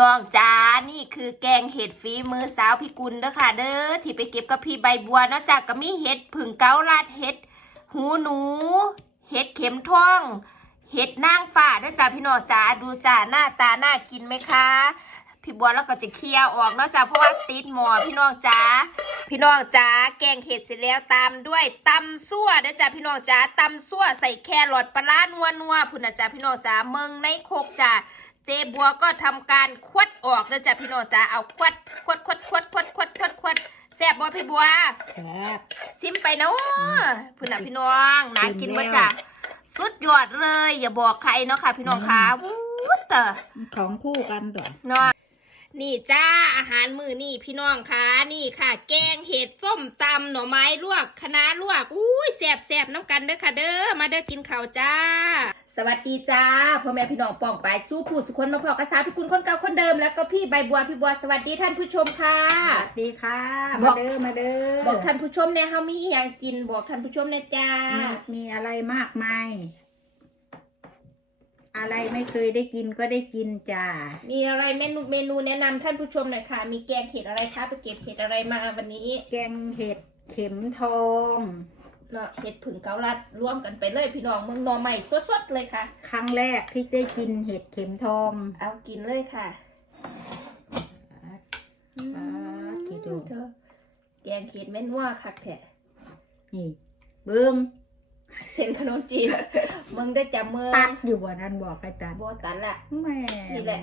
น้องจ้านี่คือแกงเห็ดฝีมือสาวพิกุลเด้อค่ะ เด้อที่ไปเก็บกับพี่ใบบัวนอกจากก็มีเห็ดผึ่งเกาลัดเห็ด หูหนู เห็ดเข็มทองเห็ดนางฟ้าเด้อจ้าพี่น้องจ้าดูจ้าหน้าตาน่ากินไหมคะพี่บัวแล้วก็จะเคลียร์ออกนอกจากเพราะว่าติดหมอพี่น้องจ้าพี่น้องจ้าแกงเห็ดเสร็จแล้วตามด้วยตำซั่วเด้อจ้าพี่น้องจ้าตำซั่วใส่แครอทปลาร้านัวนัวพุ่นนะจ้าพี่น้องจ้าเมืองในโคกจ้า เจบัวก็ทำการควัดออกแล้วจ้ะพี่น้องจ้าเอาควัดควัดควัดควัดควัดควัดควัดควัดแซ่บบ่พี่บัวแซ่บซิมไปเนาะพุ่นน่ะพี่น้องน่ากินบ่จ้ะสุดยอดเลย อย่าบอกใครเนาะค่ะ พี่น้องค่ะวู้ตะของคู่กันตัวเนาะ นี่จ้าอาหารมื้อนี่พี่น้องค่ะนี่ค่ะ แกงเห็ดส้มตำหน่อไม้ลวกคะน้าลวกอุ้ยแซ่บแซ่บน้ำกันเด้อค่ะเด้อมาเด้อกินข้าวจ้า สวัสดีจ้าพ่อแม่พี่น้องปองปายสู้ผู้สุคนมาพอกระซาพี่คุณคนเก่าคนเดิมแล้วก็พี่ใบบัวพี่บัวสวัสดีท่านผู้ชมค่ะสวัสดีค่ะบมาอกเด้อมาเด้อบอกท่านผู้ชมเนี่ยเฮามีอหย่างกินบอกท่านผู้ชมเนี่ยจ้ามีมีอะไรมากมาย อะไรไม่เคยได้กินก็ได้กินจ้า มีอะไรเมนูเมนูแนะนำท่านผู้ชมหน่อยค่ะ มีแกงเห็ดอะไรคะไปเก็บเห็ดอะไรมาวันนี้แกงเห็ดเข็มทองเนาะเห็ดผึ่งเกาลัดร่วมกันไปเลยพี่น้องเมืองหนอใหม่สดๆเลยค่ะ ครั้งแรกที่ได้กินเห็ดเข็มทองเอากินเลยค่ะอ่าที่ดูเธอแกงเห็ดแม่นว่าคักแท้นี่เบิ้ง เส้นขนมจีนมึงได้จับมือตัดอยู่บ่นั้นบอกให้ตัดบอตันละแม่นี่แหละ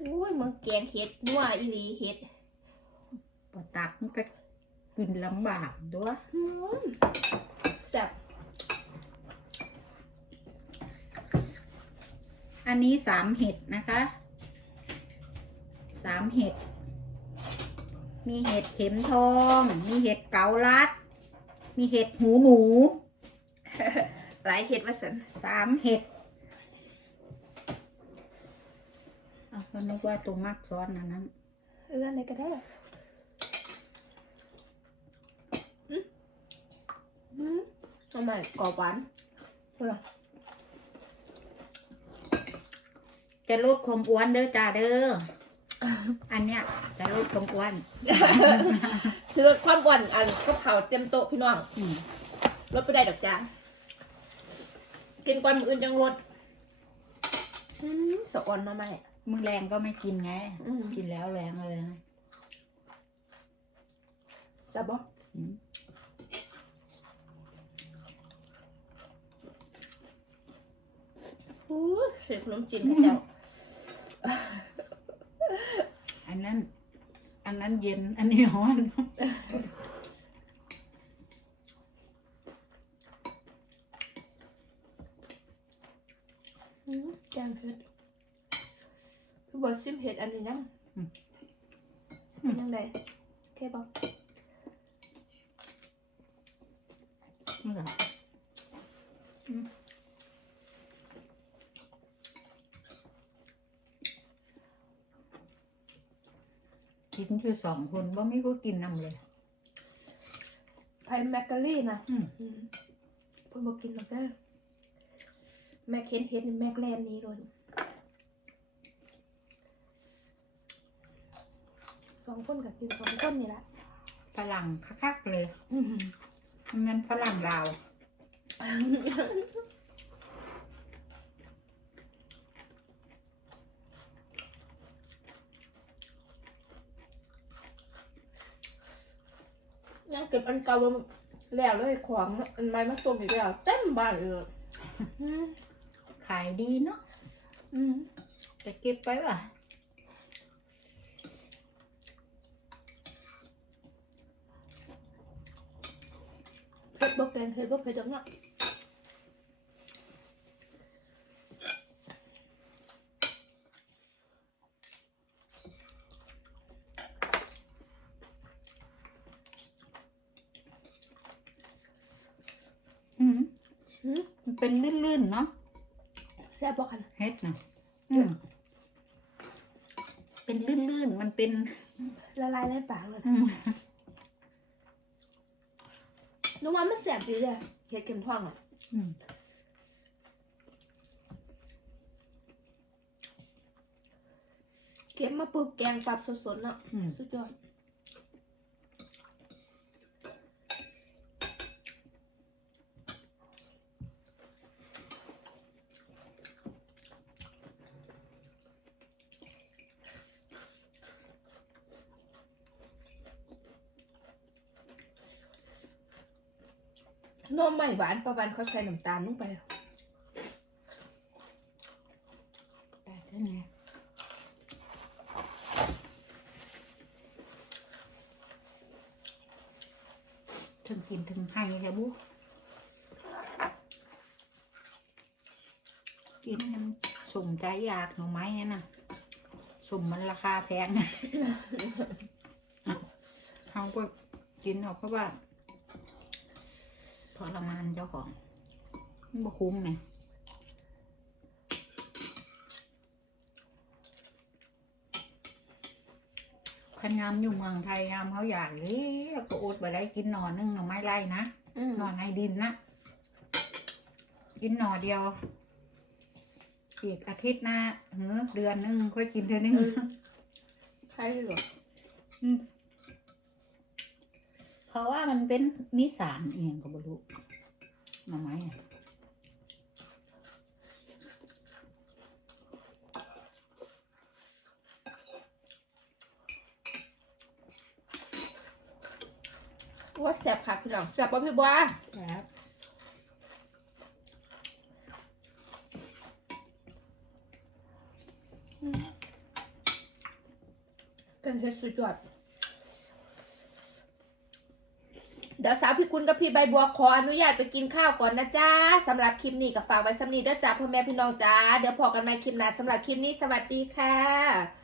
อุ้ยมึงแกงเห็ดนัวอีหลีเห็ดบ่ตัดมันก็กินลำบากด้วยอืมแซ่บอันนี้สามเห็ดนะคะสามเห็ด มีเห็ดเข็มทอง มีเห็ดเกาลัด มีเห็ดหูหนู หลายเห็ดว่าสันสามเห็ดอะเรานึกว่าตัวมักซ้อนอันนั้นเอออะไรก็ได้อืมอืมทำไมกรอบหวานเออจะลดความอ้วนเด้อจ้าเด้อ อันเนี้ยจะลดความอ้วนซื้อรสความหวานอันก็เผาเต็มโต๊ะพี่น้องอืมรสไปได้ดอกจาน กินก่อนมืออื่นจังรสอืมสะอ่อนมาไหมมึงแรงก็ไม่กินไง อืมกินแล้วแรงเลยนะจับบ่อืมอู้เสียขนมจีนให้แล้วอันนั้น อันนั้นเย็น อันนี้ร้อน อืมแก งเผ็ดพี่บอซิมเผ็ดอันนี้ยังยังไงโอเคบ่นี่เหรออืมกินคือสองคนว่าไม่ก็กินนำเลยไผ่แมกกะลี่นะอืมอืมเพิ่นบอกกินหรอกเด้อ แม่เค้นเฮ็ดนี่แม่แลนนี้เลยสองคนกับกินสองคนนี่แหละฝรั่งคักๆเลยอืมมันฝรั่งลาวยังเก็บอันเก่ามาแล้วเลยของอันใหม่มาส่งอีกแล้วเต็มบ้านเลยอืมขายดีเนาะอืมจะเก็บไปป่ะเฮ็ดบ่เป็นเฮ็ดบ่เป็นจังเนาะอืมอืมมันเป็นลื่นๆเนาะแซ่บบ่คันเฮ็ดนะอืมเป็นลื่นๆ มันเป็นละลายในปากเลยอืมนึกว่ามันแซ่บดีเลยเฮ็ดเข็มทองอะอืมกิก็บมาปุ๊บแกงปรับสดๆเนาะอืมสุดยอด นมไม่หวานประวันเขาใส่น้ำตาลลงไปแต่ใช่ไหมถึงกินถึงให้เลยบุกินให้มันสมใจอยากหน่อไม้เนี่ยนะสมมันราคาแพงนะเขาก็กินเอาเพราะว่าท รมานเจ้าของมันบ่คุ้มไงขันยามอยู่เมืองไทยยามเขาอยากเลยก็อดไปได้กินหน่อนึงหน่อไม้ไล่นะอืมหน่อในดินนะกินหน่อเดียว อีกอาทิตย์หน้าเหือเดือนนึงค่อยกินเท่านึงใช่หรออืม เขาว่ามันเป็นมิสารเองก็บรู้หน่อไม้อะว่าแซ่บค่ะพี่น้องแซ่บป่ะพี่บัวครับกันเฮ็ดสุดยอด เดี๋ยวสาวพี่กุลกับพี่ใบบัวขออนุญาตไปกินข้าวก่อนนะจ้าสำหรับคลิปนี้ก็ฝากไว้สำนีด้วยจ้าพ่อแม่พี่น้องจ้าเดี๋ยวพอกันใหม่คลิปหน้าสำหรับคลิปนี้สวัสดีค่ะ